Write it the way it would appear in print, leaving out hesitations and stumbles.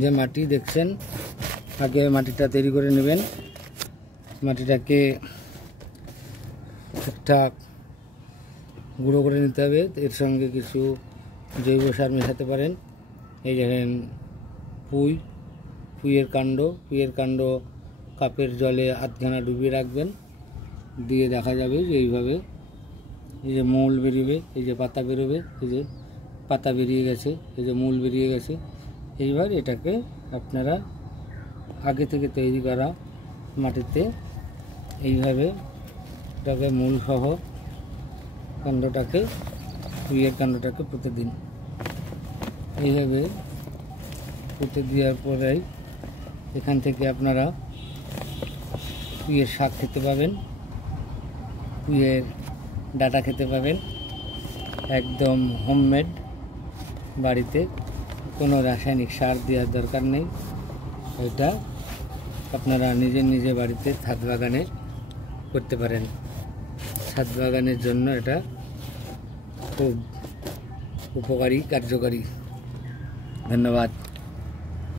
যে মাটি দেখছেন, আগে মাটিটা তৈরি করে নেবেন। মাটিটাকে ঠিকঠাক গুঁড়ো করে নিতে হবে। এর সঙ্গে কিছু জৈব সার মেশাতে পারেন। এই দেখেন পুঁইয়ের কাণ্ড কাপের জলে আধখানা ডুবিয়ে রাখবেন। দিয়ে দেখা যাবে যে এইভাবে এই যে মূল বেরিয়ে, এই যে পাতা বেরোবে, এই যে পাতা বেরিয়ে গেছে, এই যে মূল বেরিয়ে গেছে। এইবার এটাকে আপনারা আগে থেকে তৈরি করা মাটিতে এইভাবে এটাকে মূল সহ পুঁইয়ের কাণ্ডটাকে পুঁতে দিন। এইভাবে পুঁতে দেওয়ার পরেই এখান থেকে আপনারা পুঁইয়ের শাক খেতে পাবেন, পুঁইয়ের ডাঁটা খেতে পাবেন, একদম হোমমেড, বাড়িতে কোনো রাসায়নিক সার দেওয়ার দরকার নেই। এটা আপনারা নিজে বাড়িতে ছাদ বাগানে করতে পারেন। ছাদ বাগানের জন্য এটা খুব উপকারী, কার্যকারী। ধন্যবাদ।